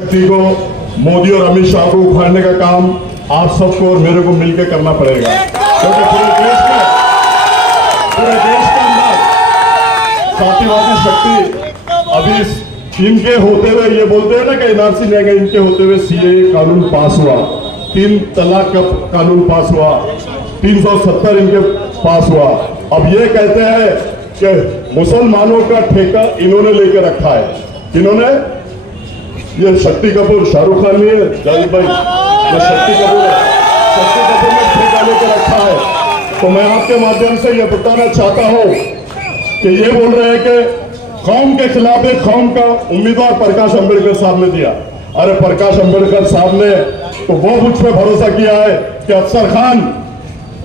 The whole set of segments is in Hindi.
शक्ति को मोदी और अमित शाह को उखाड़ने का काम आप सबको और मेरे को मिलकर करना पड़ेगा, क्योंकि पूरे देश के अंदर साथीवादी शक्ति अभी इनके होते हुए ये बोलते हैं ना कि एनआरसी नहीं गए, इनके होते हुए सीएए कानून पास हुआ, 3 तलाक का कानून पास हुआ, 370 इनके पास हुआ। अब ये कहते हैं कि मुसलमानों का ठेका इन्होंने लेकर रखा है। इन्होंने ये शक्ति कपूर, शाहरुख खान नहीं है जाहिद भाई, ये शक्ति कपूर है, शक्ति कपूर ने ठेका लेकर रखा है। तो मैं आपके माध्यम से ये बताना चाहता हूं कि ये बोल रहे हैं कि कौम के खिलाफ एक कौम का उम्मीदवार प्रकाश अंबेडकर साहब ने दिया। अरे प्रकाश अंबेडकर साहब ने तो वो मुझ पर भरोसा किया है कि अफसर खान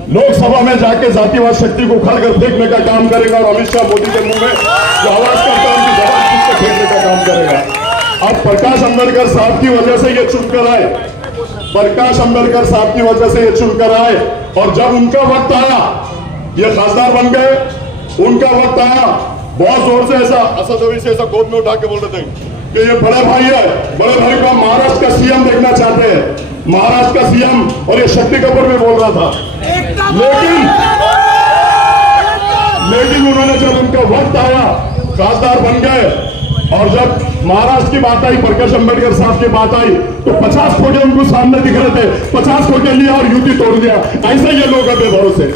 लोकसभा में जाके जातिवाद शक्ति को उखाड़ कर फेंकने का काम करेगा और अमित शाह मोदी के मुंह में जो आवाज करता है उनकी जबान खींच कर फेंकने का काम करेगा। अब प्रकाश अंबेडकर साहब की वजह से ये चुनकर आए, प्रकाश अंबेडकर साहब की वजह से ये चुनकर आए, और जब उनका वक्त आया ये खासदार बन गए, उनका वक्त आया बहुत जोर से ऐसा असद अवी से ऐसा गोद में उठा के बोल रहे थे कि ये बड़े भाई है, बड़े भाई को महाराष्ट्र का सीएम देखना चाहते हैं, महाराष्ट्र का सीएम, और ये शक्ति कपूर भी बोल रहा था। लेकिन उन्होंने जब उनका वक्त आया खासदार बन गए, और जब महाराष्ट्र की बात आई, प्रकाश अंबेडकर साहब की बात आई, तो 50 खोटे उनको सामने दिख रहे थे, 50 खोटे लिया और युति तोड़ दिया। ऐसे ये लोग हैं बेभरोसे।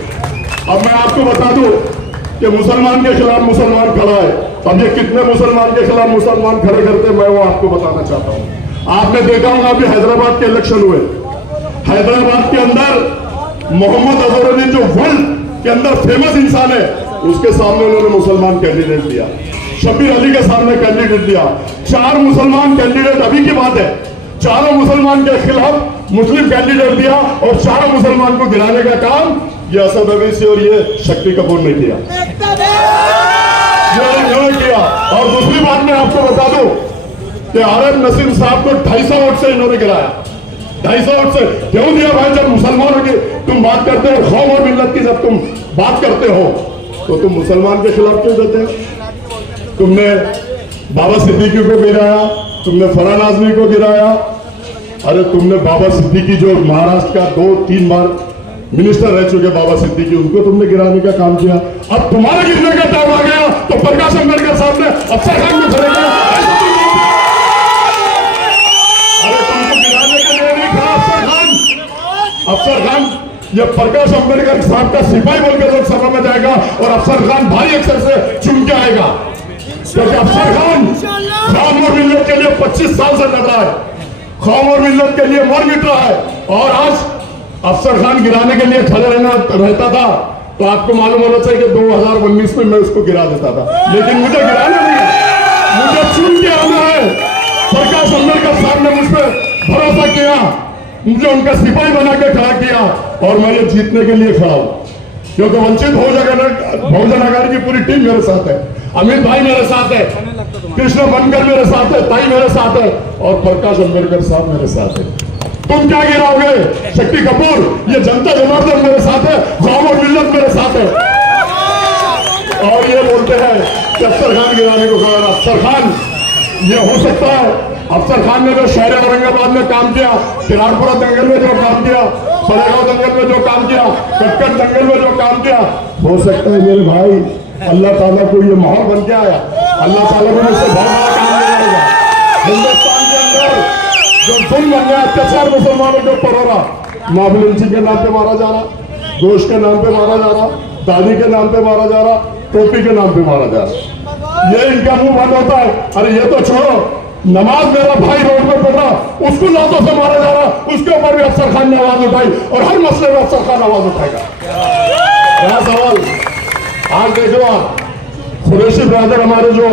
अब मैं आपको बता दूं कि मुसलमान के खिलाफ मुसलमान खड़ा है। अब ये कितने मुसलमान के खिलाफ मुसलमान खड़े करते हैं मैं वो आपको बताना चाहता हूं। आपने देखा होगा अभी हैदराबाद के इलेक्शन हुए, हैदराबाद के अंदर मोहम्मद अजहरुद्दीन जो वर्ल्ड के अंदर फेमस इंसान है, उसके सामने उन्होंने मुसलमान कैंडिडेट दिया, शब्बीर अली के सामने कैंडिडेट दिया। 4 मुसलमान कैंडिडेट, अभी की बात है, चारों मुसलमान के खिलाफ मुस्लिम कैंडिडेट दिया और चारों मुसलमान को गिराने का काम ये असद अवीसी और ये शक्ति कपूर ने किया, किया। और दूसरी बात मैं आपको बता दूं कि आरएफ नसीम साहब को 250 वोट से इन्होंने गिराया, 250 वोट से। क्यों दिया भाई? जब मुसलमानों की तुम बात करते हो, कौम और मिल्लत की जब तुम बात करते हो, तो तुम मुसलमान के खिलाफ क्यों देते हो? तुमने बाबा सिद्दीकी को गिराया, तुमने फरहान आजमी को गिराया। अरे तुमने बाबा सिद्दीकी जो महाराष्ट्र का 2-3 बार मिनिस्टर रह चुके बाबा सिद्दीकी, उनको तुमने गिराने का काम किया। अब तुम्हारे गिरने का टाइम आ गया तो प्रकाश अंबेडकर साहब ने अफसर खान को खड़े किया। अरे तुमको गिराने के लिए नहीं खड़ा अफसर खान। अफसर खान ये प्रकाश अंबेडकर साहब का सिपाही बोलकर लोकसभा में जाएगा और अफसर खान भारी अक्षर से चुन के आएगा, क्योंकि अफसर खान कौम और मिल्लत के लिए 25 साल से लड़ रहा है, कौम और मिल्लत के लिए मर मिट रहा है। और आज अफसर खान गिराने के लिए खड़े रहता था तो आपको मालूम होना चाहिए कि 2019 में मैं उसको गिरा देता था, लेकिन मुझे गिराना नहीं है, मुझे चुन के आना है। प्रकाश अंबेडकर साहब ने मुझ पर भरोसा किया, मुझे उनका सिपाही बना के खड़ा किया, और मैं ये जीतने के लिए खड़ा हूं, क्योंकि वंचित बहुजन आघाड़ी की पूरी टीम मेरे साथ है, अमित भाई मेरे साथ है, कृष्ण बनकर मेरे साथ है, ताई मेरे साथ है, और प्रकाश अंबेडकर साहब मेरे साथ है। तुम क्या गिराओगे? शक्ति कपूर, ये जनता जनार्दन मेरे साथ है, कौम और मिल्लत मेरे साथ है। और ये बोलते हैं कि अफसर खान गिराने को खड़ा। अफसर खान ये हो सकता है, अफसर खान ने जो शहर औरंगाबाद में काम किया, किराड़पुरा दंगल में जो काम किया, पलेगांव दंगल में जो काम किया, कटकट दंगल में जो काम किया, हो सकता है मेरे भाई अल्लाह ताला को ये माहौल बन के आया, अल्लाह ताला ने मुझसे बहुत बड़ा काम करेगा। हिंदुस्तान के अंदर जो जुल्म बन गया, अत्याचार मुसलमानों के ऊपर हो रहा, मामूली के नाम पे मारा जा रहा, गोश्त के नाम पे मारा जा रहा, दादी के नाम पे मारा जा रहा, टोपी के नाम पे मारा जा रहा, ये इनका मुंह बंद होता है। अरे ये तो छोड़ो, नमाज मेरा भाई रोड में पढ़ रहा, उसको लातों से मारा जा रहा, उसके ऊपर भी अफसर खान ने आवाज उठाई, और हर मसले में अफसर खान आवाज उठाएगा। मेरा सवाल आज देख लो, आप कुरैशी ब्रदर हमारे जो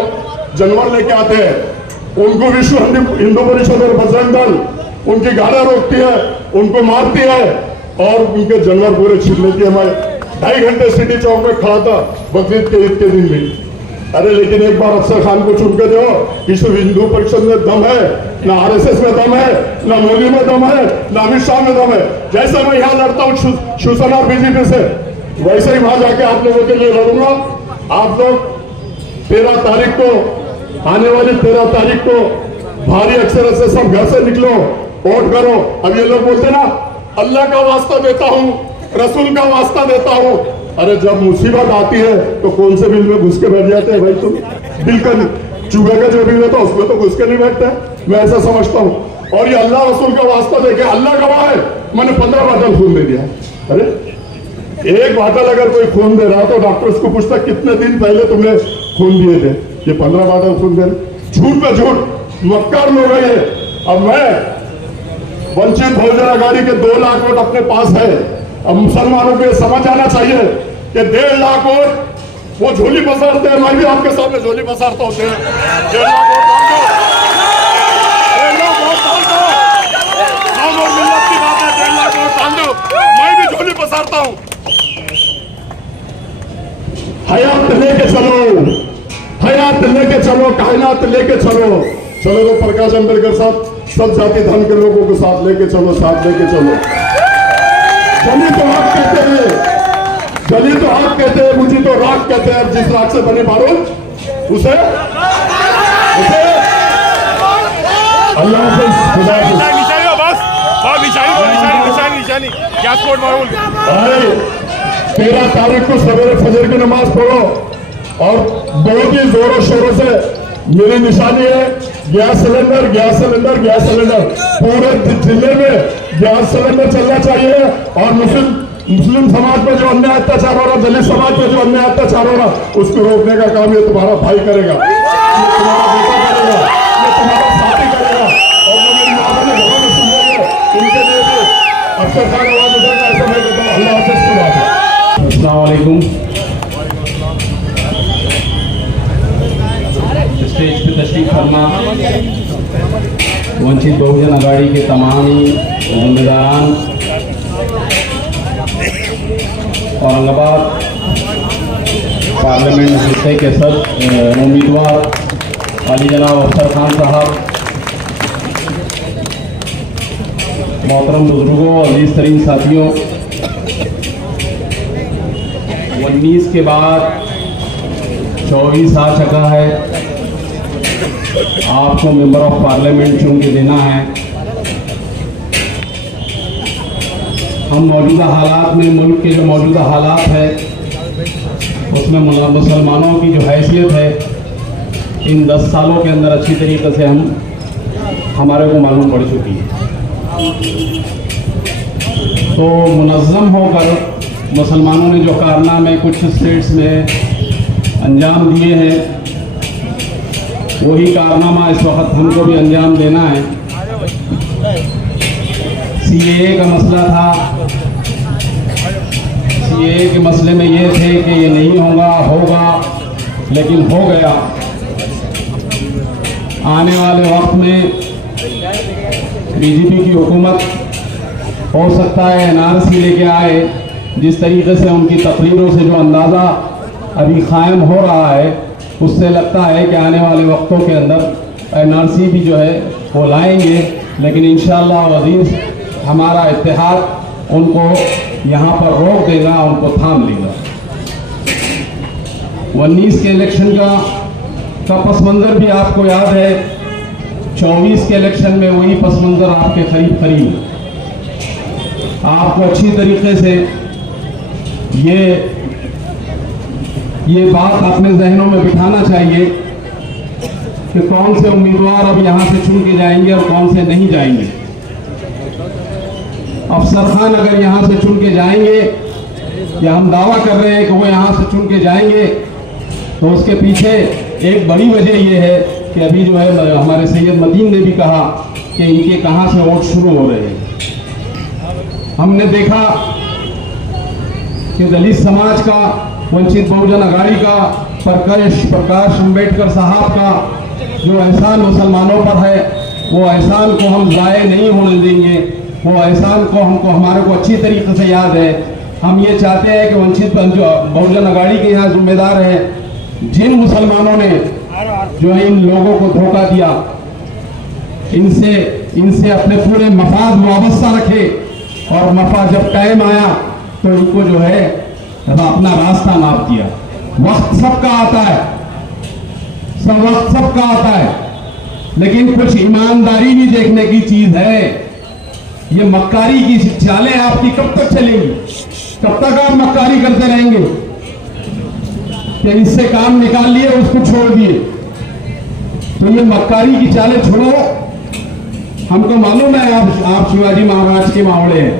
जानवर लेके आते हैं, उनको विश्व हिंदू परिषद और बजरंग दल उनकी गाड़ियां रोकती है, उनको मारती है, और उनके जानवर पूरे छीन लेती है। मैं 2.5 घंटे सिटी चौक में खड़ा था बकरीद के ईद के दिन भी। अरे लेकिन एक बार अफसर खान को चुन के दो, विश्व हिंदू परिषद में दम है, ना आरएसएस में दम है, ना मोदी में दम है, ना अमित शाह में दम है। जैसे मैं यहाँ लड़ता हूँ शिवसेना और बीजेपी से, वैसे ही वहां जाके आप लोगों के लिए लड़ूंगा। आप लोग 13 तारीख को, आने वाली 13 तारीख को भारी अक्षर से सब घर से निकलो, वोट करो। अब ये लोग बोलते ना अल्लाह का वास्ता देता हूँ, रसूल का वास्ता देता हूँ। अरे जब मुसीबत आती है तो कौन से बिल में घुस के बैठ जाते हैं भाई तुम? बिल का चूहे का जो बिल होता है उसमें तो घुस के नहीं बैठते, मैं ऐसा समझता हूँ। और ये अल्लाह रसूल का वास्ता देके, अल्लाह गवाह है, मैंने 15 बाटल खून दे दिया। अरे एक बाटल अगर कोई खून दे रहा तो डॉक्टर उसको पूछता कितने दिन पहले तुमने खून दिए थे? ये 15 बाटल खून दे रहे। झूठ पे झूठ, मक्कार लोग है ये। अब मैं वंचित बहुजन आघाड़ी के 2 लाख वोट अपने पास है। अब मुसलमानों को समझ आना चाहिए कि 1.5 लाख वोट वो झोली पसारते हैं, मैं भी आपके सामने झोली पसारता हूँ। 1.5 लाख वोट डाल दो, 1.5 लाख वोट डाल दो, नाम और मिल्लत की बात है। 1.5 लाख वोट डाल दो, मैं भी झोली पसारता हूँ। हयात लेके चलो, हयात लेके चलो, कायनात लेके चलो। चलो तो प्रकाश अंबेडकर साहब सब जाति धर्म के लोगों को साथ लेके चलो, साथ लेके चलो। जली तो आग कहते हैं, जली तो आग कहते हैं, मुझे तो राख कहते हैं। जिस राख से बने बारूद उसे अल्लाह हाफिज़, खुदा हाफिज़। 13 तारीख को सवेरे फजर की नमाज पढ़ो और बहुत ही जोरों शोरों से मेरी निशानी है gas cylinder, gas cylinder, gas cylinder. पूरे जिले में गैस सिलेंडर चलना चाहिए। और मुस्लिम समाज पर जो अन्याय अत्याचार हो रहा, दलित समाज पर जो अन्याय अत्याचार हो रहा, उसको रोकने का काम ये तुम्हारा भाई करेगा, ये तुम्हारा बेटा करेगा, ये तुम्हारा साथी करेगा। और जो मेरी माता ने घरों में सुनेंगे उनके लिए भी अफसर खान आवाज उठाना, ऐसा मैं कहता हूँ। अल्लाह हाफिज़, खुदा हाफिज़। अस्सलाम वालेकुम। स्टेज पे तशरीफ फरमा वंचित बहुजन आघाड़ी के तमाम जिम्मेदारान, औरंगाबाद पार्लियामेंट हिस्से के सब उम्मीदवार, अली जनाब अफसर खान साहब, मोहतरम बुजुर्गों, अजीज तरीन साथियों, 19 के बाद 24 आ चुका है। आपको मेंबर ऑफ पार्लियामेंट चुन के देना है। हम मौजूदा हालात में, मुल्क के जो मौजूदा हालात है उसमें मुसलमानों की जो हैसियत है इन 10 सालों के अंदर अच्छी तरीके से हमारे को मालूम पड़ चुकी है। तो मुनज़्ज़म होकर मुसलमानों ने जो कारनामे कुछ स्टेट्स में अंजाम दिए हैं, वही कारनामा इस वक्त हमको भी अंजाम देना है। सीएए का मसला था, सीएए के मसले में ये थे कि ये नहीं होगा, लेकिन हो गया। आने वाले वक्त में बीजेपी की हुकूमत हो सकता है एनआरसी लेके आए। जिस तरीके से उनकी तकरीरों से जो अंदाज़ा अभी कायम हो रहा है, उससे लगता है कि आने वाले वक्तों के अंदर एनआरसी भी जो है वो लाएंगे। लेकिन इंशाअल्लाह अज़ीज़ हमारा इत्तेहाद उनको यहाँ पर रोक देगा, उनको थाम लेगा। 19 के इलेक्शन का पस मंज़र भी आपको याद है। 24 के इलेक्शन में वही पस मंज़र आपके करीब आपको अच्छी तरीके से ये बात अपने जहनों में बिठाना चाहिए कि कौन से उम्मीदवार अब यहाँ से चुन के जाएंगे और कौन से नहीं जाएंगे। अफसर खान अगर यहाँ से चुन के जाएंगे, या हम दावा कर रहे हैं कि वो यहाँ से चुन के जाएंगे, तो उसके पीछे एक बड़ी वजह ये है कि अभी जो है हमारे सैयद मदीन ने भी कहा कि इनके कहाँ से वोट शुरू हो रहे हैं। हमने देखा कि दलित समाज का, वंचित बहुजन आघाड़ी का, प्रकाश अंबेडकर साहब का जो एहसान मुसलमानों पर है, वो एहसान को हम ज़ाय नहीं होने देंगे। वो एहसान को हमारे को अच्छी तरीके से याद है। हम ये चाहते हैं कि वंचित बहुजन आघाड़ी के यहाँ जिम्मेदार हैं जिन मुसलमानों ने जो है इन लोगों को धोखा दिया, इनसे अपने पूरे मफाद वाबस्ता रखे, और मफा जब टाइम आया तो इनको जो है अपना रास्ता नाप दिया। वक्त सबका आता है, सब वक्त सबका आता है। लेकिन कुछ ईमानदारी भी देखने की चीज है। ये मक्कारी की चालें आपकी कब तक चलेंगी? कब तक आप मक्कारी करते रहेंगे कि इससे काम निकाल लिए उसको छोड़ दिए? तो ये मक्कारी की चालें छोड़ो। हमको मालूम है आप शिवाजी महाराज के मावड़े हैं,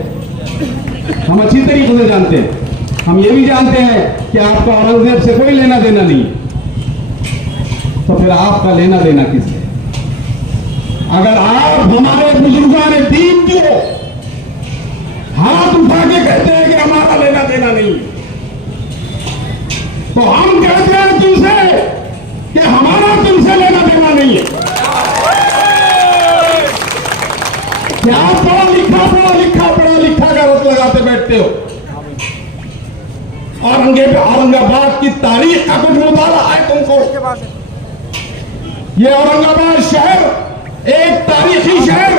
हम अच्छी तरीके से जानते हैं। हम ये भी जानते हैं कि आपका औरंगजेब से कोई लेना देना नहीं, तो फिर आपका लेना देना किससे? अगर आप हमारे बुजुर्गान दीन को हाथ उठा के कहते हैं कि हमारा लेना देना नहीं, तो हम कहते हैं तुमसे कि हमारा तुमसे लेना देना नहीं है। क्या पढ़ा लिखा का रट लगाते बैठते हो? औरंगाबाद की तारीख का कुछ मुताला है तुमको? ये औरंगाबाद शहर एक तारीखी शहर,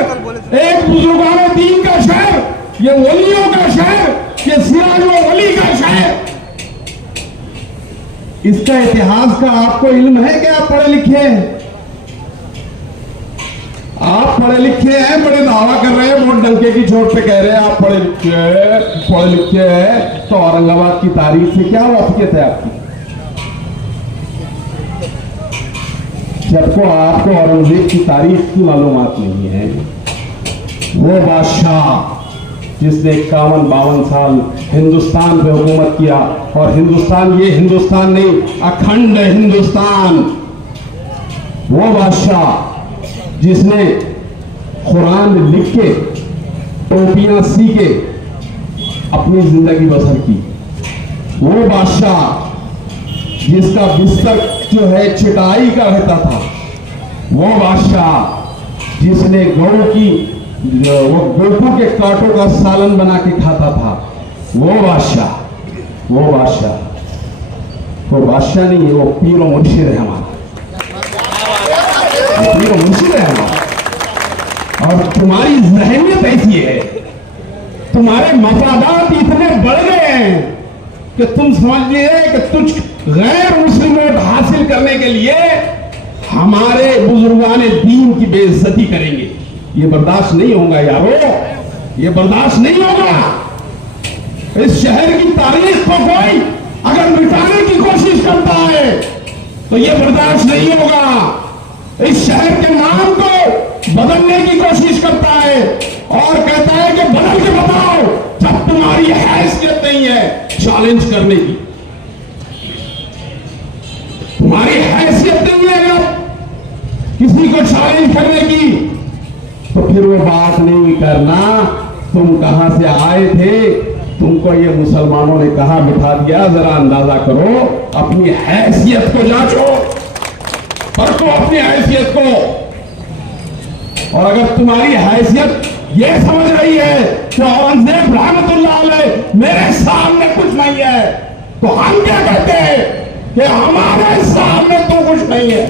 एक बुजुर्गाने दीन का शहर, ये वलियों का शहर, ये सिराज व वली का शहर। इसका इतिहास का आपको इल्म है कि आप पढ़े लिखे हैं? आप पढ़े लिखे हैं, बड़े दावा कर रहे हैं, वोट डंके की चोट पे कह रहे हैं आप पढ़े लिखे हैं। तो औरंगाबाद की तारीख से क्या वाकियत है आपकी? जबको आपको औरंगजेब की तारीख की मालूमात नहीं है। वो बादशाह जिसने 51-52 साल हिंदुस्तान पे हुकूमत किया, और हिंदुस्तान ये हिंदुस्तान नहीं, अखंड हिंदुस्तान। वो बादशाह जिसने कुरान लिख के, टोपियां सी के अपनी जिंदगी बसर की। वो बादशाह जिसका बिस्तर जो है चटाई का रहता था। वो बादशाह जिसने गौ की गोटों के कांटों का सालन बना के खाता था। वो बादशाह नहीं है, वो पीर और मुर्शिद है हमारा, पीर और मुर्शिद है हमारा। और तुम्हारी ज़हनियत ऐसी है, तुम्हारे मफादात इतने बढ़ गए हैं कि तुम समझिए कि तुझ गैर मुस्लिम वोट हासिल करने के लिए हमारे बुजुर्गाने दीन की बेइज्जती करेंगे। ये बर्दाश्त नहीं होगा यारो, ये बर्दाश्त नहीं होगा। इस शहर की तारीख को कोई अगर मिटाने की कोशिश करता है तो ये बर्दाश्त नहीं होगा। इस शहर के नाम को बदलने की कोशिश करता है और कहता है कि बदल के बताओ, जब तुम्हारी हैसियत नहीं है चैलेंज करने की, तुम्हारी हैसियत नहीं है अगर किसी को चैलेंज करने की, तो फिर वो बात नहीं करना। तुम कहां से आए थे? तुमको ये मुसलमानों ने कहां बिठा दिया? जरा अंदाजा करो, अपनी हैसियत को जांचो, परखो अपनी हैसियत को। और अगर तुम्हारी हैसियत ये समझ रही है कि औरंगजेब रहमतुल्लाह अलैह मेरे सामने कुछ नहीं है, तो हम क्या कहते हैं कि हमारे सामने तो कुछ नहीं है।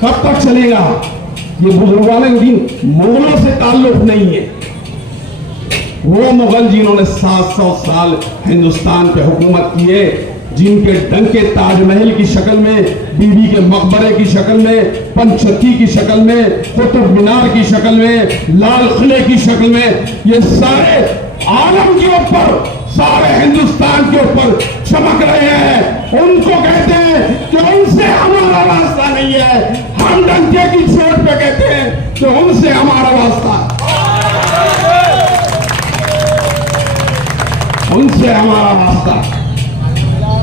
कब तक चलेगा? ये बुजुर्गाने दीन मुगलों से ताल्लुक नहीं है। वो मुगल जिन्होंने 700 साल हिंदुस्तान पे हुकूमत की है, जिनके डंके ताजमहल की शक्ल में, बीबी के मकबरे की शक्ल में, पंचती की शक्ल में, कुतुब मीनार की शक्ल में, लाल किले की शक्ल में, ये सारे आलम के ऊपर, सारे हिंदुस्तान के ऊपर चमक रहे हैं। उनको कहते हैं कि उनसे हमारा वास्ता नहीं है। हम डंके की चोट पे कहते हैं कि उनसे हमारा वास्ता, उनसे हमारा वास्ता।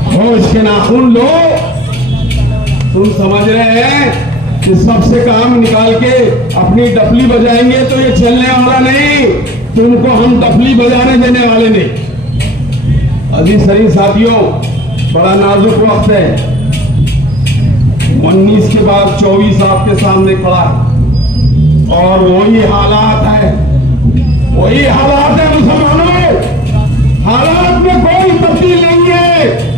होश के नाखून लो। तुम समझ रहे हैं कि सबसे काम निकाल के अपनी डफली बजाएंगे तो ये चलने वाला नहीं। तुमको हम डफली बजाने देने वाले नहीं। अजीज सही साथियों, बड़ा नाजुक वक्त है। 19 के बाद 24 आपके सामने खड़ा है और वही हालात है, वही हालात है मुसलमानों। हालात में कोई तब्दील नहीं है।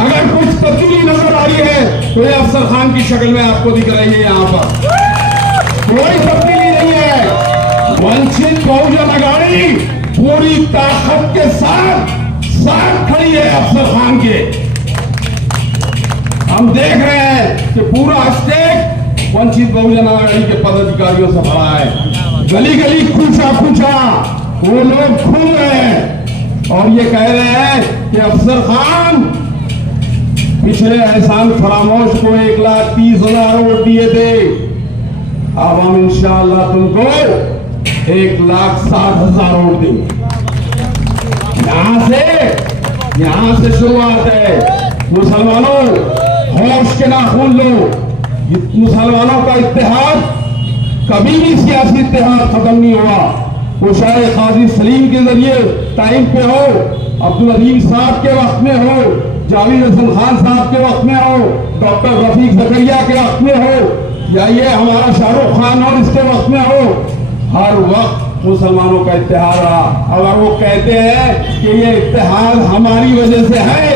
अगर कुछ तब्दीली नजर आ रही है तो ये अफसर खान की शक्ल में आपको दिख रही है। यहाँ पर कोई तब्दीली नहीं है। वंचित बहुजन अघाड़ी पूरी ताकत के साथ खड़ी है अफसर खान के। हम देख रहे हैं कि पूरा स्टेट वंचित बहुजन आघाड़ी के पदाधिकारियों से भरा है। गली गली खूंचा खूंचा वो लोग घूम रहे हैं और ये कह रहे हैं कि अफसर खान पिछले एहसान फरामोश को 1,30,000 वोट दिए थे, अब हम इंशाअल्लाह तुमको 1,60,000 वोट देंगे। यहां से शुरुआत है। मुसलमानों होश के नाखून लो। मुसलमानों का इत्तेहाद कभी भी सियासी इत्तेहाद खत्म नहीं हुआ। वो शायद काजी सलीम के जरिए टाइम पे हो, अब्दुल अजीम साहब के वक्त में हो, जावेद हसन खान साहब के वक्त में हो, डॉक्टर रफीक जकरिया के वक्त में हो, या ये हमारा शाहरुख खान और इसके वक्त में हो, हर वक्त मुसलमानों का इत्तेहाद रहा। अगर वो कहते हैं कि ये इत्तेहाद हमारी वजह से है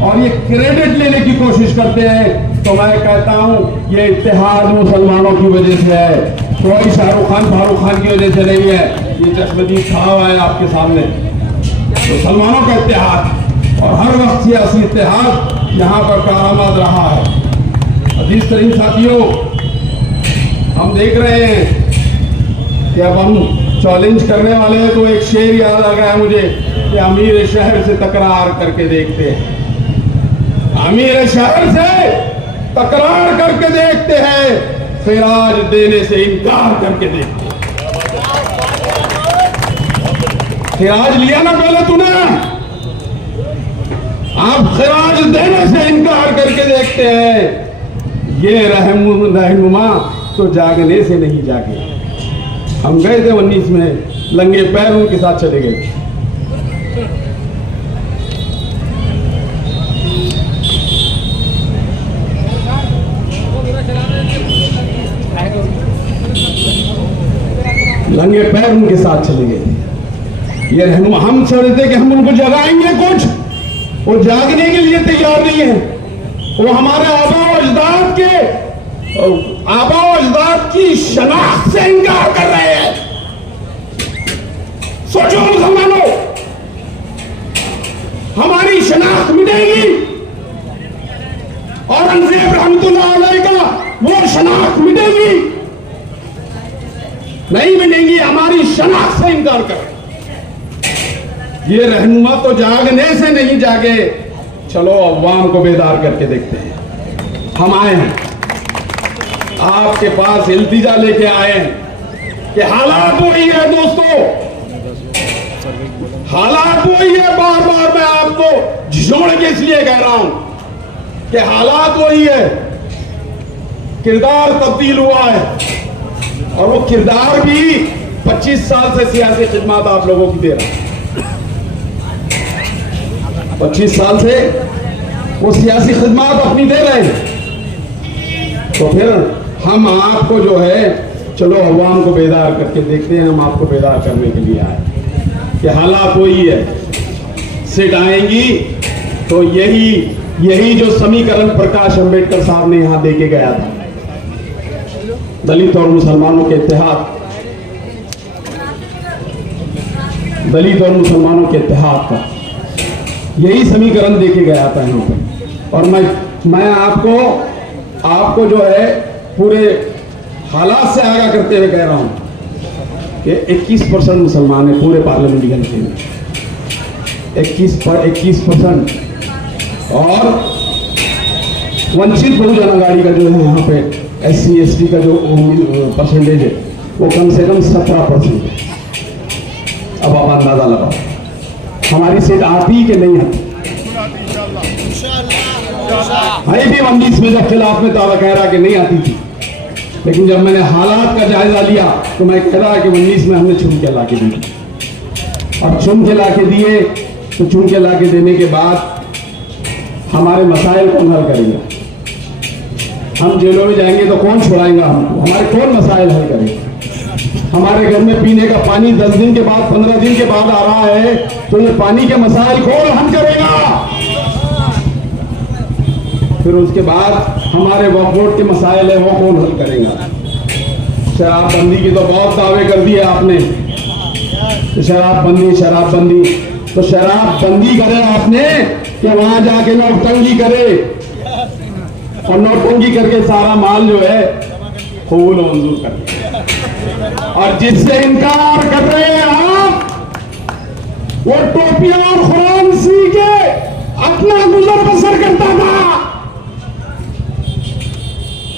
और ये क्रेडिट लेने की कोशिश करते हैं, तो मैं कहता हूं ये इत्तेहाद मुसलमानों की वजह से है, कोई शाहरुख खान फारूक खान की वजह से नहीं है। ये चश्मदीद खड़ा हुआ है आपके सामने, मुसलमानों का इत्तेहाद और हर वक्त सियासी इत्तेहाद यहाँ पर कारआमद रहा है। अजीज तरीन साथियों, हम देख रहे हैं कि अब हम चैलेंज करने वाले हैं, तो एक शेर याद आ गया मुझे कि अमीर शहर से तकरार करके देखते हैं। अमीर शहर से तकरार करके देखते हैं, खिराज देने से इनकार करके देखते हैं। खिराज लिया ना पहले तूने, आप खिराज देने से इनकार करके देखते हैं। ये रहनुमा तो जागने से नहीं जागे। हम गए थे 19 में, लंगे पैर उनके साथ चले गए। लंगे पैर उनके साथ चले गए। ये रहनुमा, हम समझते कि हम उनको जगाएंगे कुछ, वो जागने के लिए तैयार नहीं है। वो हमारे आबा अजदाद की शनाख्त से इनकार कर रहे हैं। सोचो मुसलमानों, हमारी शनाख्त मिटेगी, औरंगजेब रहमतुल्लाह अलैह का वो शनाख्त मिटेगी? नहीं मिलेंगी। हमारी शनाख्त से इनकार कर। ये रहनुमा तो जागने से नहीं जागे। चलो अवाम को बेदार करके देखते हैं। हम आए हैं आपके पास, इल्तिजा लेके आए हैं कि हालात वही है दोस्तों, हालात वही है। बार बार मैं आपको झिझोड़ के इसलिए कह रहा हूं कि हालात वही है, किरदार तब्दील हुआ है और वो किरदार भी 25 साल से सियासी खिदमत आप लोगों की दे रहा है। 25 साल से वो सियासी खिदमत अपनी दे रहे हैं, तो फिर हम आपको जो है, चलो अवाम को बेदार करके देखते हैं। हम आपको बेदार करने के लिए आए कि हालात वही है। सीट आएंगी तो यही जो समीकरण प्रकाश अंबेडकर साहब ने यहां देके गया था, दलित और मुसलमानों के इत्तेहाद, दलित और मुसलमानों के इत्तेहाद का यही समीकरण देके गया था यहाँ पर। और मैं आपको जो है पूरे हालात से आगाह करते हुए कह रहा हूं कि 21% मुसलमान है पूरे पार्लियामेंट्री हल्के में, 21%। और वंचित बहुजन आघाड़ी का जो है यहाँ पे SC ST का जो परसेंटेज है वो कम से कम 17% है। अब आप अंदाजा लगाओ हमारी सीट आती कि नहीं आती। भाई भी 19 में जब खिलाफ में दावा कह रहा कि नहीं आती थी, लेकिन जब मैंने हालात का जायजा लिया तो मैं कह रहा कि 19 में हमने चुन के लाके दी। और चुन के लाके दिए तो चुन के लाके देने के बाद हमारे मसाइल कौन हल करेगा? हम जेलों में जाएंगे तो कौन छुड़ाएगा हमको? हमारे कौन मसाइल हल करेगा? हमारे घर में पीने का पानी 10 दिन के बाद 15 दिन के बाद आ रहा है, तो ये पानी के मसाइल कौन हल करेगा? फिर उसके बाद हमारे वक्फ बोर्ड के मसाइल है वो कौन हल करेगा? शराबबंदी की तो बहुत दावे कर दिए आपने, शराबबंदी तो शराबबंदी करे आपने कि वहां जाके लोग तंगी करे। और नोटबंदी करके सारा माल जो है कबूल मंजूर कर दिया। और जिससे इनकार कर रहे हैं आप, वो टोपियां और कुरान सी के अपना गुजर बसर करता था।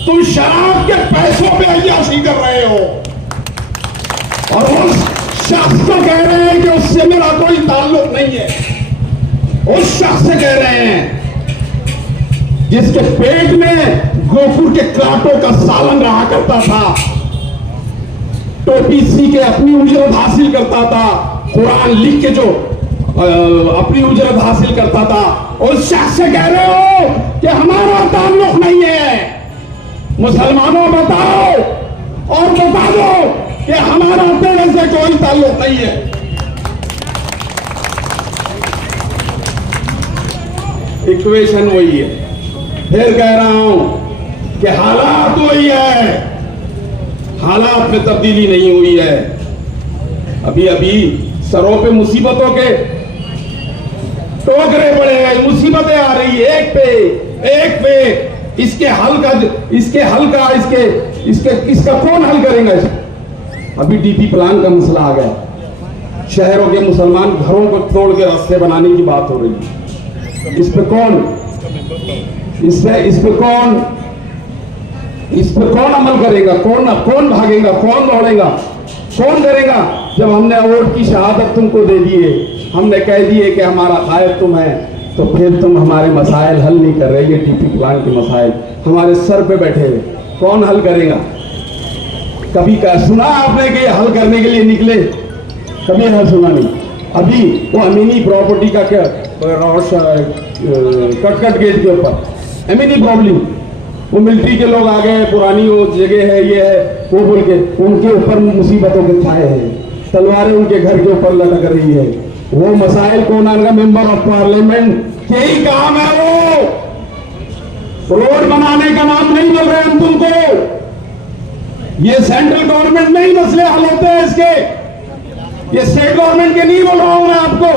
तुम शराब के पैसों पे अय्याशी कर रहे हो और उस शख्स को कह रहे हैं कि उससे मेरा कोई ताल्लुक नहीं है। उस शख्स से कह रहे हैं जिसके पेट में गोकुल के कांटों का सालन रहा करता था, टोपी सी के अपनी उजरत हासिल करता था, कुरान लिख के जो अपनी उजरत हासिल करता था, उस शख्स से कह रहे हो कि हमारा ताल्लुक नहीं है। मुसलमानों बताओ और बता दो कि हमारा तेरे से कोई ताल्लुक नहीं है। इक्वेशन वही है। फिर कह रहा हूं कि हालात वही है, हालात में तब्दीली नहीं हुई है। अभी अभी सरों पे मुसीबतों के टोकरे पड़े हैं, मुसीबतें आ रही है एक पे। इसका कौन हल करेगा? अभी डीपी प्लान का मसला आ गया, शहरों के मुसलमान घरों को तोड़ के रास्ते बनाने की बात हो रही है। इस पे कौन अमल करेगा? कौन भागेगा? कौन दौड़ेगा? कौन करेगा? जब हमने वोट की शहादत तुमको दे दिए, हमने कह दिए कि हमारा कायद तुम है, तो फिर तुम हमारे मसाइल हल नहीं कर रहे। ये डीपी प्लान के मसाइल हमारे सर पे बैठे हुए, कौन हल करेगा? कभी सुना आपने कि हल करने के लिए निकले? कभी हल सुना नहीं। अभी वो अमीनी प्रॉपर्टी का क्या कटकट गेट के ऊपर अमीनी प्रॉब्लम, वो मिलिट्री के लोग आ गए, पुरानी वो जगह है, ये है वो बोल के उनके ऊपर मुसीबतों के छाए हैं, तलवारें उनके घर के ऊपर लटक रही है। वो मसाइल कौन आएगा? मेंबर ऑफ पार्लियामेंट यही काम है। वो रोड बनाने का नाम नहीं मिल रहे हम तुमको। ये सेंट्रल गवर्नमेंट में ही मसले हल होते हैं इसके, ये स्टेट गवर्नमेंट के नहीं बोल रहा हूं मैं आपको।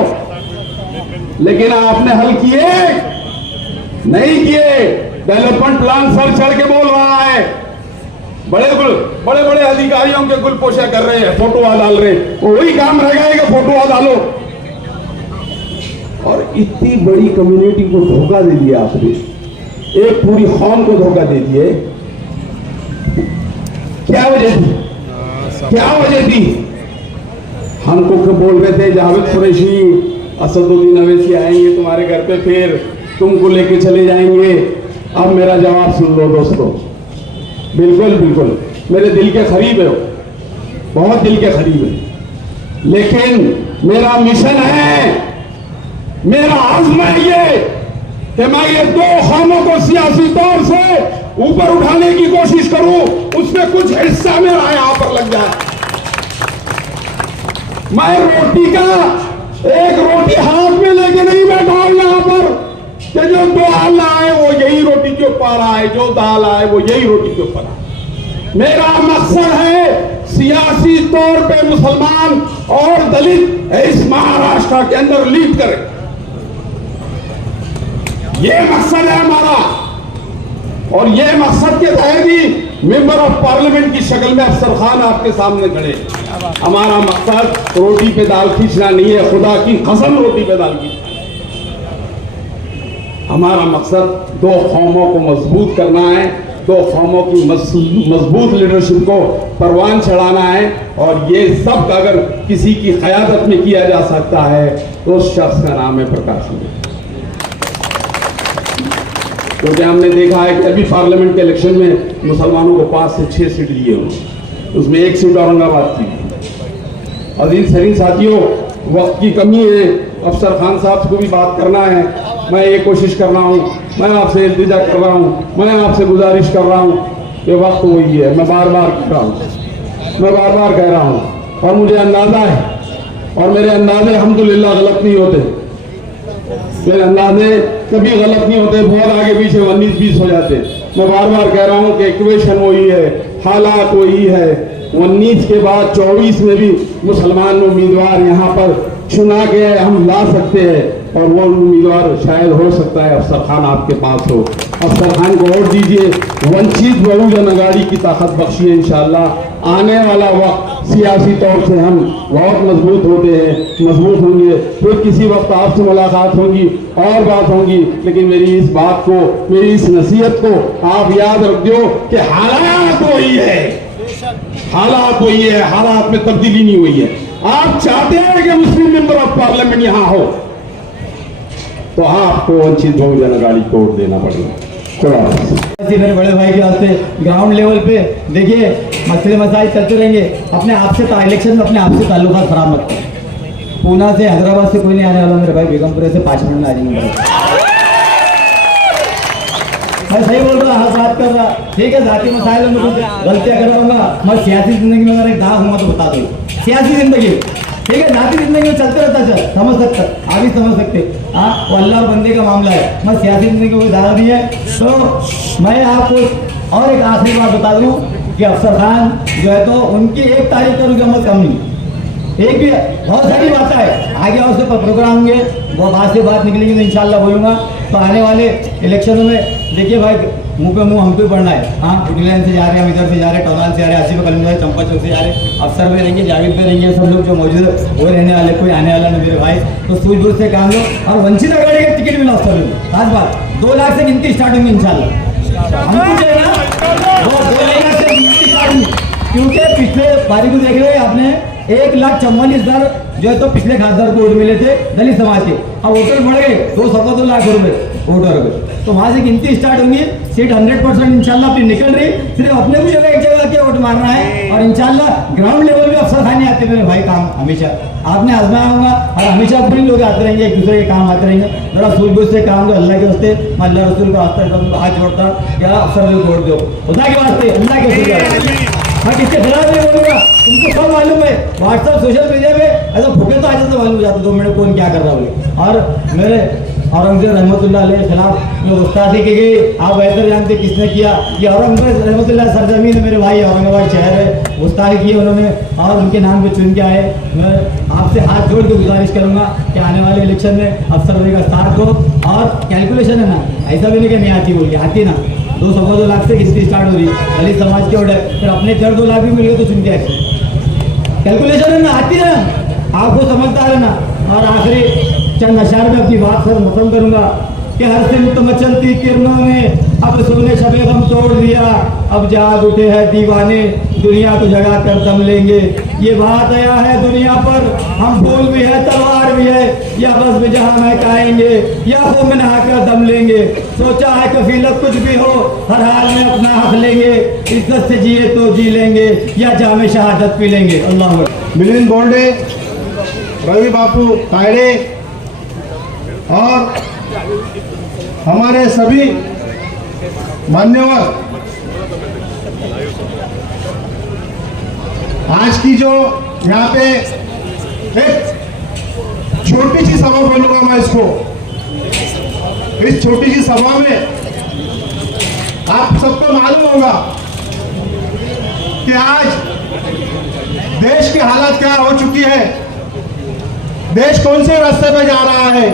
लेकिन आपने हल किए नहीं किए। डेवलपमेंट प्लान सर चढ़ के बोल रहा है, बड़े बड़े अधिकारियों के गुलपोशा कर रहे हैं, फोटो डाल रहे हैं। वही काम रह गएगा, फोटो डालो। और इतनी बड़ी कम्युनिटी को धोखा दे दिया आपने, एक पूरी कौम को धोखा दे दिए। क्या वजह थी? हमको क्यों बोल रहे थे जावेद कुरैशी, असदुद्दीन अवैसी आएंगे तुम्हारे घर पे, फिर तुमको लेके चले जाएंगे। अब मेरा जवाब सुन लो दोस्तों, बिल्कुल मेरे दिल के करीब है, बहुत दिल के करीब है। लेकिन मेरा मिशन है, मेरा आज़्म है ये कि मैं ये दो कौमों को सियासी तौर से ऊपर उठाने की कोशिश करूं, उसमें कुछ हिस्सा मेरा यहां पर लग जाए। मैं रोटी का एक रोटी हाथ में लेके नहीं बैठा हूं यहां पर कि जो दाल आए वो यही रोटी के ऊपर आए, जो दाल आए वो यही रोटी के ऊपर आए। मेरा मकसद है सियासी तौर पे मुसलमान और दलित इस महाराष्ट्र के अंदर लीड करें, ये मकसद है हमारा। और ये मकसद के तहत ही मेंबर ऑफ पार्लियामेंट की शक्ल में अफसर खान आपके सामने खड़े। हमारा मकसद रोटी पे दाल खींचना नहीं है, खुदा की कसम रोटी पे दाल खींचना। हमारा मकसद दो कौमों को मजबूत करना है, दो कौमों की मजबूत लीडरशिप को परवान चढ़ाना है। और ये सब अगर किसी की क़यादत में किया जा सकता है तो उस शख्स का नाम है प्रकाश सिंह। क्योंकि हमने देखा है कि अभी पार्लियामेंट के इलेक्शन में मुसलमानों को 5 से 6 सीट दिए उन्होंने, उसमें 1 सीट औरंगाबाद की। अजीज सरीन साथियों, वक्त की कमी है, अफसर खान साहब को भी बात करना है। मैं ये कोशिश कर रहा हूँ, मैं आपसे इल्तिजा कर रहा हूँ, मैं आपसे गुजारिश कर रहा हूँ कि वक्त वही है। मैं बार बार कह रहा हूँ और मुझे अंदाजा है, और मेरे अंदाजे अल्हम्दुलिल्लाह गलत नहीं होते, मेरे अंदाजे कभी गलत नहीं होते, बहुत आगे पीछे 19-20 हो जाते। मैं बार बार कह रहा हूँ कि इक्वेशन वही है, हालात वही है। 19 के बाद 24 में भी मुसलमान उम्मीदवार यहाँ पर चुना के हम ला सकते हैं। और वो उम्मीदवार शायद हो सकता है अफसर खान आपके पास हो। अफसर खान को वोट दीजिए, वंचित बहुजन अघाड़ी की ताकत बख्शिए। इंशाल्लाह आने वाला वक्त सियासी तौर से हम बहुत मजबूत मजबूत होंगे। फिर किसी वक्त आपसे मुलाकात होगी और बात होगी, लेकिन मेरी इस बात को, मेरी इस नसीहत को आप याद रख दो कि हालात वही है, हालात वही है, हालात में तब्दीली नहीं हुई है। आप चाहते हैं कि मुस्लिम मेंबर ऑफ पार्लियामेंट यहां हो, तो आपको वंचित बहुजन अघाड़ी को वोट देना पड़ेगा। मेरे बड़े भाई के वास्ते ग्राउंड लेवल पे देखिए मसले मसाइल चलते रहेंगे। अपने आप से इलेक्शन में अपने आप से ताल्लुकात खराब मत करें। पूना से हैदराबाद से कोई नहीं आने वाला मेरे भाई, बेगमपुरे से 5 मिनट में आ जाएंगे। मैं सही बोल रहा, हर बात कर रहा, ठीक है। जाति मसाइल में गलतियां कर रहूंगा, मैं सियासी जिंदगी में अगर एक दाग हुआ तो बता दो। सियासी जिंदगी ठीक है, जाति जिंदगी में चलते रहता है, समझ सकता, आप भी समझ सकते। हाँ, वो अल्लाह और बंदे का मामला है। मैं सियासी जिंदगी में कोई दाग नहीं है। तो मैं आपको और एक आखिरी बात बता दूं कि अफसर खान जो है तो उनकी 1 तारीख का रुझान कम नहीं, एक भी बहुत सारी बातें है आगे और से प्रोग्राम होंगे, वो बात से बात निकलेंगी तो इंशाल्लाह बोलूँगा। तो आने वाले इलेक्शनों में देखिए भाई, मुंह पे मुंह हमको ही पढ़ना है। हाँ, पुटी लाइन से जा रहे हैं, हम इधर से जा रहे हैं, टोलान से आ रहे हैं, आसिफ कलम से, चंपा चौक से जा रहे हैं, अफसर भी रहेंगे, जावेद भी रहेंगे, सब लोग जो मौजूद है वो रहने वाले, कोई आने वाला नहीं मेरे भाई। तो सूझबूझ से काम लो और वंचित अघाड़ी का टिकट मिला अफसर में। खास बात 2 लाख से गिनती स्टार्ट होंगी इंशाल्लाह। हमको चाहिए ना वो 2 लाख से गिनती स्टार्ट होंगी, क्योंकि पिछले बारी को देख रहे हैं आपने 1,44,000 जो है तो पिछले खासदार को वोट मिले थे दलित समाज के, अब वोटर बढ़ गए 2 लाख रुपए वोटर हो गए। तो वहां से गिनती स्टार्ट होंगी, सीट 100% इंशाल्लाह अपनी निकल रही। सिर्फ अपने को जगह एक जगह के वोट मारना है और इंशाल्लाह ग्राउंड लेवल पे अफसर खाने आते मेरे भाई काम हमेशा आपने आजमाया होगा और हमेशा अपने लोग आते रहेंगे, एक दूसरे के काम आते रहेंगे। जरा सूझबूझ से काम दो अल्लाह के वास्ते, मैं अल्लाह रसूल को हाथ जोड़ता क्या अफसर को वोट दो खुदा के वास्ते, अल्लाह के। मैं किसके खिलाफ नहीं बोलूंगा, तुमको सब मालूम है। व्हाट्सएप सोशल मीडिया पे ऐसा भूखे तो आ जाते मालूम हो जाता 2 मिनट कौन क्या कर रहा है। और मेरे औरंगजेब रहमतुल्लाह अलैह के खिलाफ जो गुस्ताखी की गई, आप बेहतर जानते किसने किया। ये औरंगजेब रहमतुल्लाह सरजमीन है मेरे भाई, औरंगाबाद शहर है, गुस्ताखी की उन्होंने और उनके नाम पे चुन के आए। मैं आपसे हाथ जोड़ के गुजारिश करूंगा कि आने वाले इलेक्शन में अफसर भाई का साथ दो। और कैलकुलेशन है ना, ऐसा भी नहीं कि नहीं आती बोलिए, आती ना। 2 लाख से गिनती स्टार्ट हो रही, दलित समाज के ऑर्डर, फिर अपने 2 लाख भी मिल गए तो चुन के कैलकुलेशन है ना, आती है ना, आपको समझदार है ना। और आखिरी चंद अशार में अपनी बात से खत्म करूंगा कि हर सिमत मचलती किरणों में अब सोने शबे गम तोड़ दिया, अब जाग उठे हैं दीवाने, दुनिया को जगा कर दम लेंगे। ये बात आया है दुनिया पर, हम फूल भी है तलवार भी है, या बस में जहाँ महकाएंगे या खूब में नहाकर दम लेंगे। सोचा है कफीलत कुछ भी हो, हर हाल में अपना हक लेंगे, इज्जत से जिए तो जी लेंगे या जामे शहादत पी लेंगे। अल्लाह मिलिंद बोर्डे, रवि बापू तायड़े और हमारे सभी मान्यवर, आज की जो यहाँ पे एक छोटी सी सभा बोलूंगा मैं इसको, इस छोटी सी सभा में आप सबको मालूम होगा कि आज देश की हालत क्या हो चुकी है, देश कौन से रास्ते पे जा रहा है।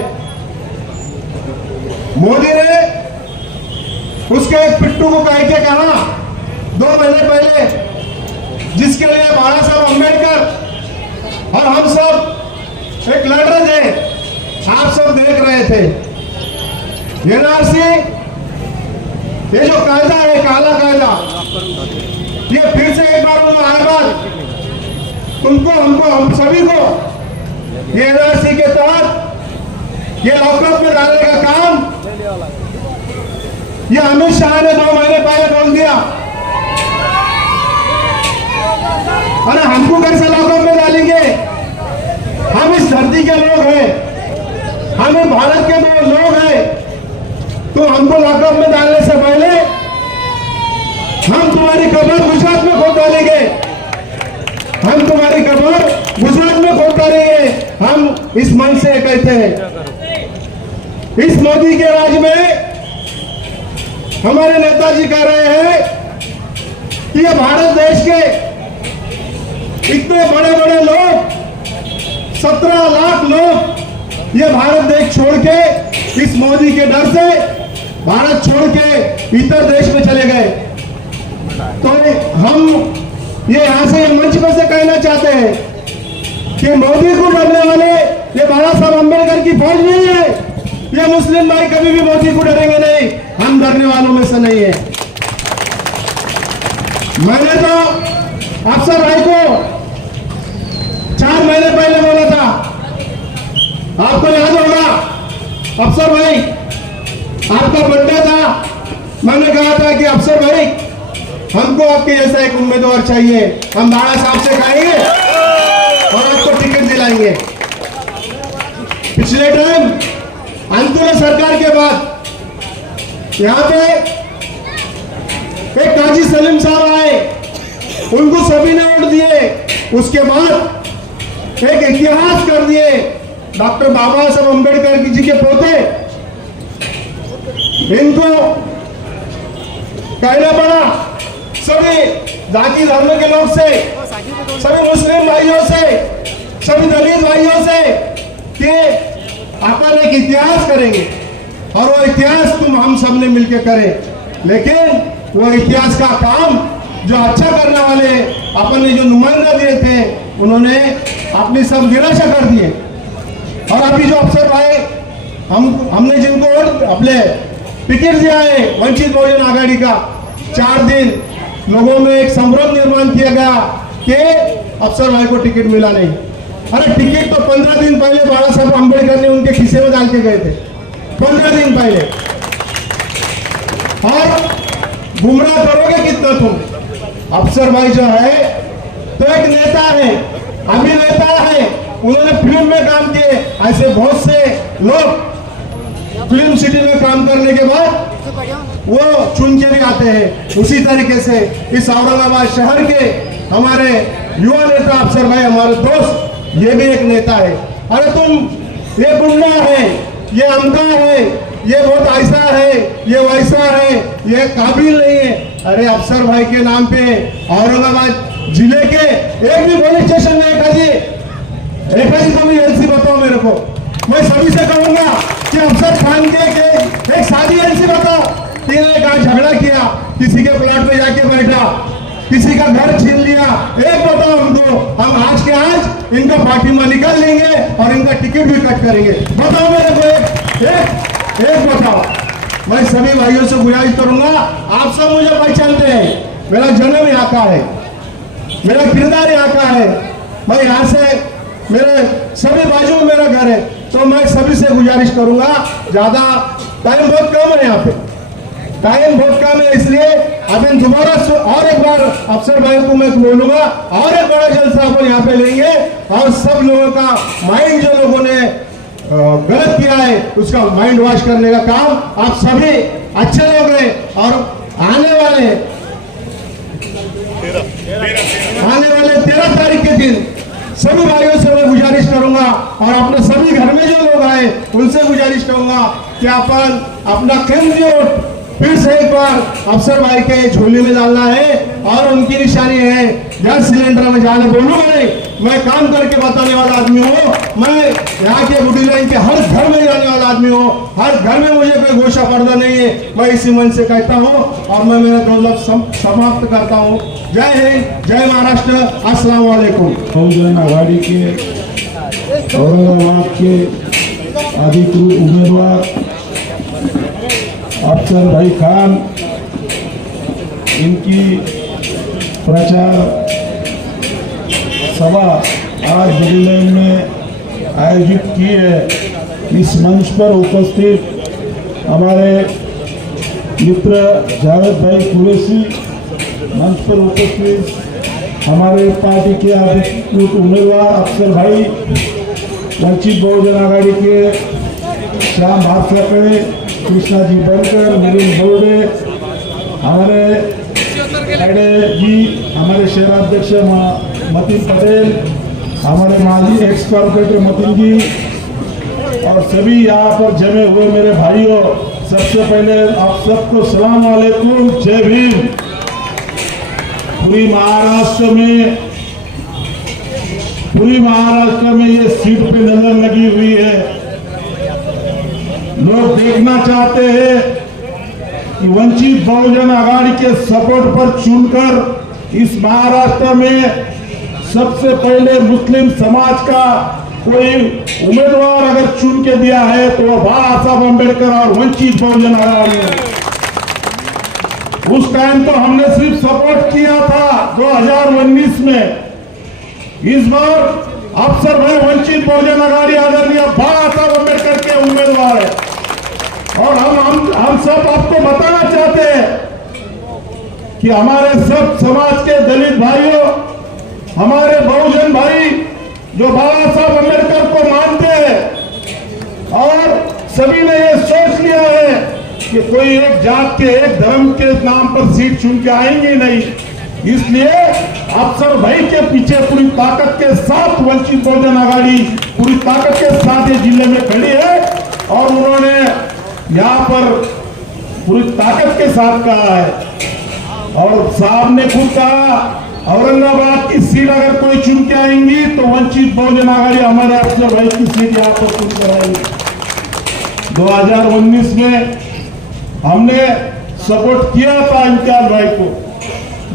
मोदी ने उसके एक पिट्टू को कह के कहा 2 महीने पहले, जिसके लिए बाबा साहब अम्बेडकर और हम सब एक लड़ रहे थे, आप सब देख रहे थे। एनआरसी ये जो कायदा है, काला कायदा, ये फिर से एक बार उन्होंने आए बात तुमको हमको हम सभी को ये एनआरसी के तहत ये लॉकअप में डालने का काम ये अमित शाह ने 2 महीने पहले बोल दिया। अरे हमको कैसे लॉकअप में डालेंगे, हम इस धरती के लोग हैं, हम भारत के 2 लोग हैं, तो हमको लॉकअप में डालने से पहले हम तुम्हारी कब्र गुजरात में खोद डालेंगे, हम तुम्हारी कब्र गुजरात में खोद डालेंगे। हम इस मन से कहते हैं। इस मोदी के राज में हमारे नेताजी कह रहे हैं कि ये भारत देश के इतने बड़े बड़े लोग, 17 लाख लोग ये भारत देश छोड़ के, इस मोदी के डर से भारत छोड़ के इतर देश में चले गए। तो हम ये यहाँ से मंच पर से कहना चाहते हैं कि मोदी को डरने वाले ये बाबा साहब अम्बेडकर की फौज नहीं है। ये मुस्लिम भाई कभी भी मोदी को डरेंगे नहीं, हम डरने वालों में से नहीं है। मैंने तो अफसर भाई को 4 महीने पहले बोला था, आपको याद होगा अफसर भाई, आपका बर्थडे था, मैंने कहा था कि अफसर भाई हमको आपके जैसा एक उम्मीदवार चाहिए, हम बाबा साहब से कहेंगे और आपको टिकट दिलाएंगे। पिछले टाइम अंतुलन सरकार के बाद यहाँ पे एक काजी सलीम साहब आए, उनको सभी ने वोट दिए। उसके बाद एक इतिहास कर दिए, डॉक्टर बाबा साहब अम्बेडकर जी के पोते, इनको कहना पड़ा सभी जाति धर्म के लोग से, सभी मुस्लिम भाइयों से, सभी दलित भाइयों से कि अपन एक इतिहास करेंगे और वो इतिहास हम सब ने मिलकर करें। लेकिन वो इतिहास का काम जो अच्छा करने वाले अपन ने जो नुमाइंदा दिए थे, उन्होंने अपनी सब निराशा कर दिए। और अभी जो अफसर भाई हमने जिनको अपने टिकट दिया है वंचित बहुजन आघाड़ी का, 4 दिन लोगों में एक संभ्रम निर्माण किया गया कि अफसर भाई को टिकट मिला नहीं। अरे टिकट तो 15 दिन पहले बाबा साहब अम्बेडकर ने उनके खिस्से में डाल के गए थे, 15 दिन पहले। और गुमराह करोगे कितना तुम? अफसर भाई जो है तो एक नेता है, अभिनेता है, उन्होंने फिल्म में काम किए। ऐसे बहुत से लोग फिल्म सिटी में काम करने के बाद वो चुन के भी आते हैं। उसी तरीके से इस औरंगाबाद शहर के हमारे युवा नेता अफसर भाई, हमारे दोस्त, ये भी एक नेता है। अरे तुम ये गुंडा है, ये अमदा है, ये बहुत ऐसा है, ये वैसा है, ये काबिल नहीं है। अरे अफसर भाई के नाम पे औरंगाबाद जिले के एक भी पुलिस स्टेशन में एक हाजी को भी एलसी बताओ मेरे को। मैं सभी से कहूंगा कि अफसर खान के एक सादी एलसी बताओ। इन्होंने कहा झगड़ा किया, किसी के प्लाट पे जाके बैठा, किसी का घर छीन लिया, एक बताओ हमको, हम आज के आज इनका पार्टी में निकाल लेंगे और इनका टिकट भी कट करेंगे। बताओ मेरे को एक बताओ। मैं सभी भाइयों से गुजारिश करूंगा, आप सब मुझे पहचानते हैं, मेरा जन्म यहाँ का है, मेरा किरदार यहाँ का है, मैं यहाँ से, मेरे सभी बाजू में मेरा घर है। तो मैं सभी से गुजारिश करूंगा, ज्यादा टाइम बहुत कम है, यहाँ पे टाइम बहुत कम है, इसलिए अभी दोबारा और एक बार अफसर भाई को मैं बोलूंगा और एक बड़ा जलसा अपन यहाँ पे लेंगे और सब लोगों का माइंड, जो लोगों ने गलत किया है उसका माइंड वॉश करने का काम आप सभी अच्छे लोग हैं। और आने वाले 13 तारीख के दिन सभी भाइयों से मैं गुजारिश करूंगा और अपने सभी घर में जो लोग आए उनसे गुजारिश करूंगा कि अपन अपना केंद्रीय वोट फिर से एक बार अफसर भाई के झोली में डालना है। और उनकी निशानी है गैस सिलेंडर में जाने बोलूंगा नहीं, मैं काम करके बताने वाला आदमी हूँ। मैं यहाँ के बुढ़ी लाइन के हर घर में जाने वाला आदमी हूँ, हर घर में मुझे कोई घोषणा पर्दा नहीं है। मैं इसी मन से कहता हूँ और मैं मेरा 2 लफ्ज समाप्त करता हूँ। जय हिंद, जय महाराष्ट्र, अस्सलाम वालेकुम। बहुजन आघाड़ी के औरंगाबाद के अधिकृत उम्मीदवार अफसर भाई खान, इनकी प्रचार सभा आज दिल्ली में आयोजित की है। इस मंच पर उपस्थित हमारे मित्र जावेद भाई कुरैशी, मंच पर उपस्थित हमारे पार्टी के अधिकृत उम्मीदवार अफसर भाई, वंचित बहुजन आघाड़ी के श्याम भास्कर, कृष्णा जी बनकर, नवीन बोर्डे, हमारे जी, हमारे शहराध्यक्ष मतीन पटेल, हमारे माजी एक्स कॉर्पोरेटर मतीन जी और सभी यहाँ पर जमे हुए मेरे भाइयों, सबसे पहले आप सबको सलाम वालेकुम, जय भीम। पूरी महाराष्ट्र में ये सीट पे नजर लगी हुई है लोग देखना चाहते हैं कि वंचित बहुजन आघाड़ी के सपोर्ट पर चुनकर इस महाराष्ट्र में सबसे पहले मुस्लिम समाज का कोई उम्मीदवार अगर चुन के दिया है तो वह बाबा साहब अम्बेडकर और वंचित बहुजन आघाड़ी है। उस टाइम तो हमने सिर्फ सपोर्ट किया था 2019 में। इस बार अफसर भाई वंचित बहुजन आघाड़ी आदरणीय बाबा साहब अम्बेडकर के उम्मीदवार है और हम सब आपको बताना चाहते हैं कि हमारे सब समाज के दलित भाइयों, हमारे बहुजन भाई जो बाबा साहब अम्बेडकर को मानते हैं और सभी ने ये सोच लिया है कि कोई एक जात के एक धर्म के नाम पर सीट चुन के आएंगे नहीं, इसलिए अफसर भाई के पीछे पूरी ताकत के साथ वंचित बहुजन आघाड़ी पूरी ताकत के साथ ये जिले में खड़ी है और उन्होंने यहाँ पर पूरी ताकत के साथ कहा है और साहब ने खुद कहा औरंगाबाद की सीट अगर कोई चुन के आएंगी तो वंचित बहुजन आघाड़ी हमारे अफसर भाई की सीट यहाँ पर चुन कर आएंगी। 2019 में हमने सपोर्ट किया था इम्तियाज भाई को,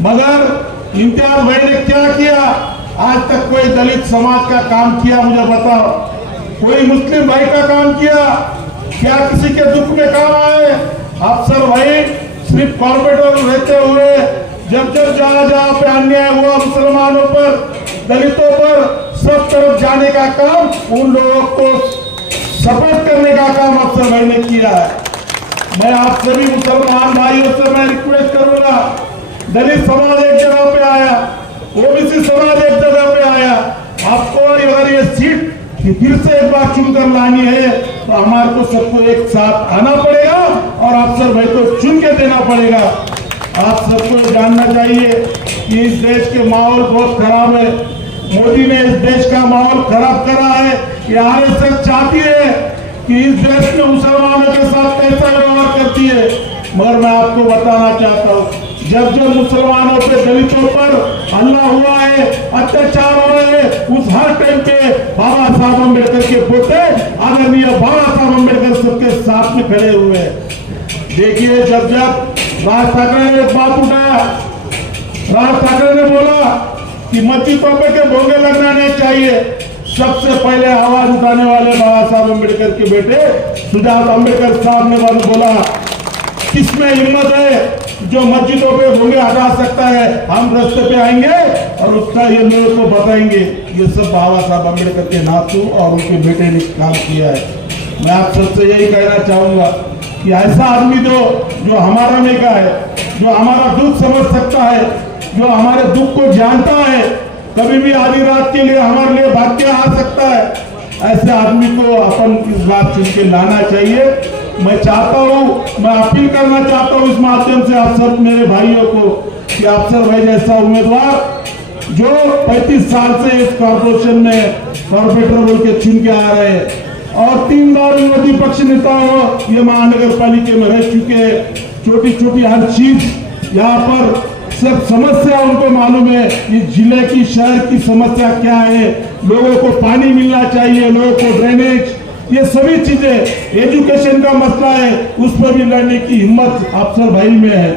मगर इम्तियाज भाई ने क्या किया? आज तक कोई दलित समाज का काम किया? मुझे बताओ। कोई मुस्लिम भाई का काम किया? क्या किसी के दुख में काम आए? अफसर भाई सिर्फ कॉर्पोरेटर रहते हुए जब जहां पे अन्याय हुआ मुसलमानों पर, दलितों पर, सब तरफ जाने का काम, उन लोगों को सपोर्ट करने का काम अफसर भाई ने किया है। मैं आप सभी मुसलमान भाइयों से मैं रिक्वेस्ट करूंगा, दलित समाज एक जगह पे आया, ओबीसी समाज एक जगह पे आया, आपको अगर ये सीट फिर से एक बार चुनकर लानी है तो हमारे को सबको एक साथ आना पड़ेगा और अफसर भाई को चुन के देना पड़ेगा। आप सबको जानना चाहिए कि इस देश के माहौल बहुत खराब है। मोदी ने इस देश का माहौल खराब करा है। ये आरएसएस चाहती है कि इस देश में मुसलमानों के साथ कैसा व्यवहार करती है, मगर मैं आपको बताना चाहता हूँ, जब मुसलमानों पे, दलितों पर हमला हुआ है, अत्याचार हुआ है, उस हर टाइम पे बाबा साहब अम्बेडकर के पोते आदरणीय बाबा साहब अम्बेडकर सबके साथ में खड़े हुए हैं। देखिए, जब राज ठाकरे ने एक बात उठाया, राज ठाकरे ने बोला कि मस्जिदों पे के भोंगे लगना नहीं चाहिए, सबसे पहले आवाज उठाने वाले बाबा साहब अम्बेडकर के बेटे सुजात अम्बेडकर साहब ने बोला, किसमें हिम्मत है जो मस्जिदों पे भोंगे हटा सकता है? हम रास्ते पे आएंगे और उसका ये मेरे को बताएंगे। ये सब बाबा साहब अम्बेडकर के नातू और उनके बेटे ने काम किया है। मैं आप सबसे यही कहना चाहूंगा कि ऐसा आदमी जो हमारा नेता है, जो हमारा दुख समझ सकता है, जो हमारे दुख को जानता है, कभी भी आधी रात के लिए हमारे लिए भाग के आ सकता है, ऐसे आदमी को अपन इस बात चुन के लाना चाहिए। मैं चाहता हूँ, मैं अपील करना चाहता हूँ इस माध्यम से आप सब मेरे भाइयों को कि अफसर भाई जैसा उम्मीदवार जो 35 साल से इस कॉर्पोरेशन में कॉर्पोरेटर बोल के चुन के आ रहे हैं और 3 बार विरोधी पक्ष नेता हो, ये महानगर पालिका में रह चुके, छोटी छोटी हर चीज यहाँ पर सब समस्या उनको मालूम है। इस जिले की, शहर की समस्या क्या है, लोगों को पानी मिलना चाहिए, लोगों को ड्रेनेज, ये सभी चीजें, एजुकेशन का मसला है, उस पर भी लड़ने की हिम्मत अफसर भाई में है।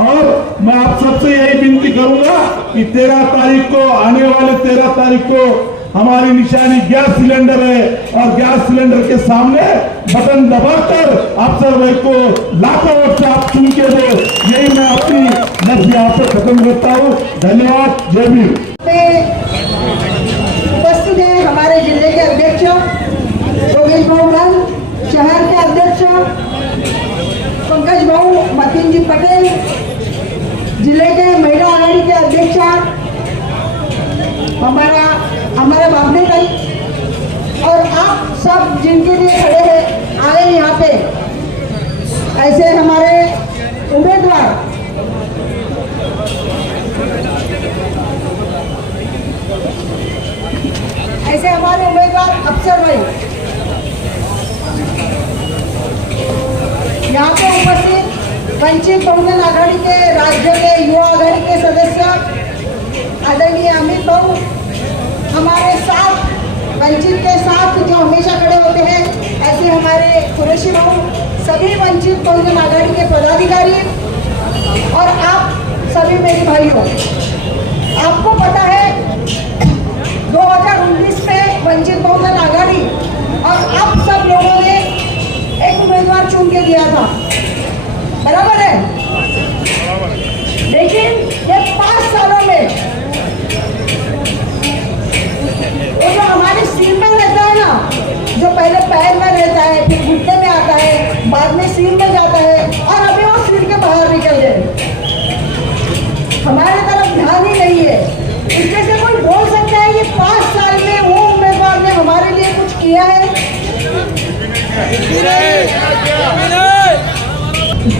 और मैं आप सबसे यही विनती करूंगा कि 13 तारीख को, आने वाले 13 तारीख को हमारी निशानी गैस सिलेंडर है और गैस सिलेंडर के सामने बटन दबाकर अफसर भाई को लाखों वोट से आप चुन के दो। यही मैं अपनी नज़र यहाँ पर खत्म करता हूँ। धन्यवाद। जय भीम। उपस्थित है हमारे जिले के अध्यक्ष योगेश भाऊ लाल, शहर के अध्यक्ष पंकज भाऊ मतीन जी पटेल, जिले के महिला आघाड़ी के अध्यक्ष हमारे बाबने भाई, और आप सब जिनके लिए खड़े हैं आए यहाँ पे, ऐसे हमारे उम्मीदवार अफसर भाई यहाँ पे उपस्थित वंचित बहुजन आघाड़ी के राज्य के युवा आघाड़ी के सदस्य आदरणीय अमित भाऊ, हमारे साथ वंचित के साथ जो हमेशा खड़े होते हैं, ऐसे हमारे कुरैशी भाऊ, सभी वंचित बहुजन आघाड़ी के पदाधिकारी और आप सभी मेरे भाइयों, आपको पता है 2019 में वंचित बहुजन आघाड़ी और आप सब लोगों ने एक उम्मीदवार चुन के दिया था, बराबर है? लेकिन ये 5 सालों में वो जो हमारे सिर में रहता है ना, जो पहले पैर में रहता है, फिर घुटने में आता है, बाद में सिर में जाता है और अभी वो सिर के बाहर निकल गए, हमारे तरफ ध्यान ही नहीं है। इसमें से कोई बोल सकता है कि 5 साल में वो उम्मीदवार ने हमारे लिए कुछ किया है?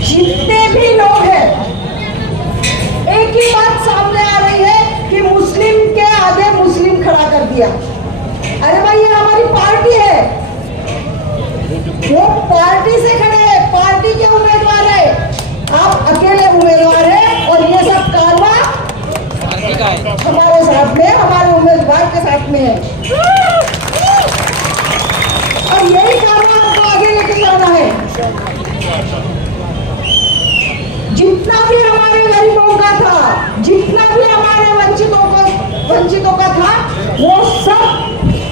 जितने भी लोग हैं, एक ही बात सामने आ रही है कि मुस्लिम के आगे मुस्लिम खड़ा कर दिया। अरे भाई, ये हमारी पार्टी है, वो पार्टी से खड़े हैं, पार्टी के उम्मीदवार है, आप अकेले उम्मीदवार हैं और ये सब कारवा हमारे साथ में, हमारे उम्मीदवार के साथ में है और यही कारवा आपको आगे लेके जाना है। जितना भी हमारे गरीबों का था, जितना भी हमारे वंचितों का था, वो सब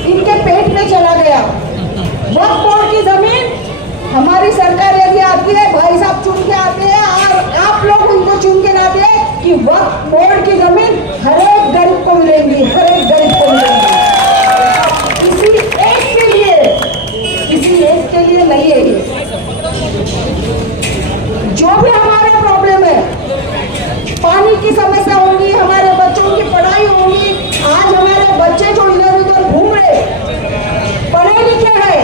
इनके पेट में चला गया। वक्फ बोर्ड की जमीन हमारी सरकार यदि आती है, भाई साहब चुन के आते हैं और आप लोग उनको चुन के लाते हैं कि वक्फ बोर्ड की जमीन हर एक गरीब को मिलेगी, हर एक गरीब को मिलेगी। किसी एक के लिए नहीं है ये। जो भी हमारे प्रॉब्लम है, पानी की समस्या होगी, हमारे बच्चों की पढ़ाई होगी, आज हमारे बच्चे जो इधर उधर घूम रहे, पढ़े लिखे हैं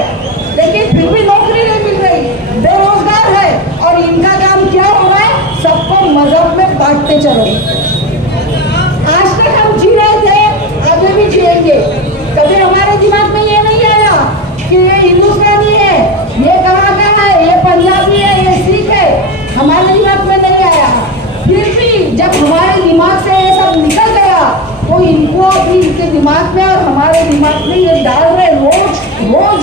लेकिन फिर भी नौकरी नहीं मिल रही, बेरोजगार है और इनका काम क्या हो रहा है? सबको मजहब में बांटते चलो। आज तक हम जी रहे थे, आगे भी जिएंगे। कभी हमारे दिमाग में ये नहीं आया कि ये हिंदुस्तानी है, ये कहाँ का है, ये पंजाबी है, ये सिख है, हमारे दिमाग में नहीं आया। फिर भी जब हमारे दिमाग से ये सब निकल गया तो इनको अभी इनके दिमाग में और हमारे दिमाग में ये डाल रहे। रोज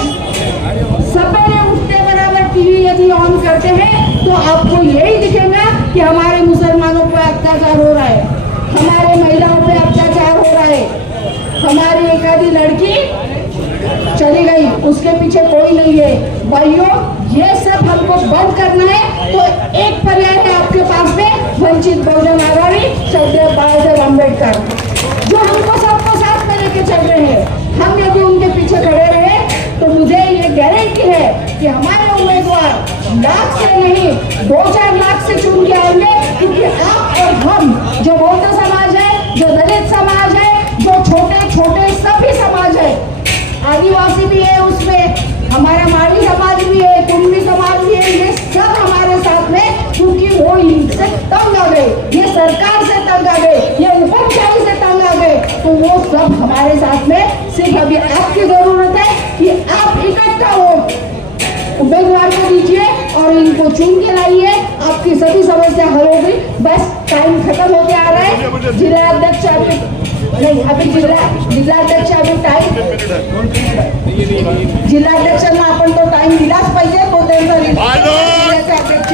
सवेरे उठते बराबर टीवी यदि ऑन करते हैं तो आपको यही दिखेगा कि हमारे मुसलमानों पर अत्याचार हो रहा है, हमारे महिलाओं पे अत्याचार हो रहा है, हमारी एक आधी लड़की चली गई, उसके पीछे कोई नहीं है। भाइयों, ये सब हमको बंद करना है तो एक पर्याय है आपके पास में, वंचित बहुजन आघाड़ी, सरदार बाबा साहेब अम्बेडकर, जो हमको सबको साथ में लेके चल रहे हैं। हम यदि उनके पीछे खड़े रहे तो मुझे ये गारंटी है कि हमारे उम्मीदवार लाख से नहीं 2-4 लाख से चुन के आएंगे, क्योंकि आप और हम जो बौद्ध समाज है, जो दलित समाज है, जो छोटे छोटे सभी समाज है, आदिवासी भी है उसमें, हमारा माड़ी समाज भी है, कुंभी समाज भी है, ये सब हमारे साथ में, क्योंकि वो इनसे तंग आ गए, ये सरकार से तंग आ गए, ये उपमशाही से तंग आ गए, तो वो सब हमारे साथ में। सिर्फ अभी आपकी जरूरत है कि आप इकट्ठा हो, उम्मीदवार को दीजिए और इनको चुन के लाइए, आपकी सभी समस्या हल होगी। बस टाइम खत्म होके आ रहा है। जिला अध्यक्ष जिल्हाध्यक्षांना आपण तो टाइम दिलाच पाहिजे, तो त्यांचा जिल्ह्याचे अध्यक्ष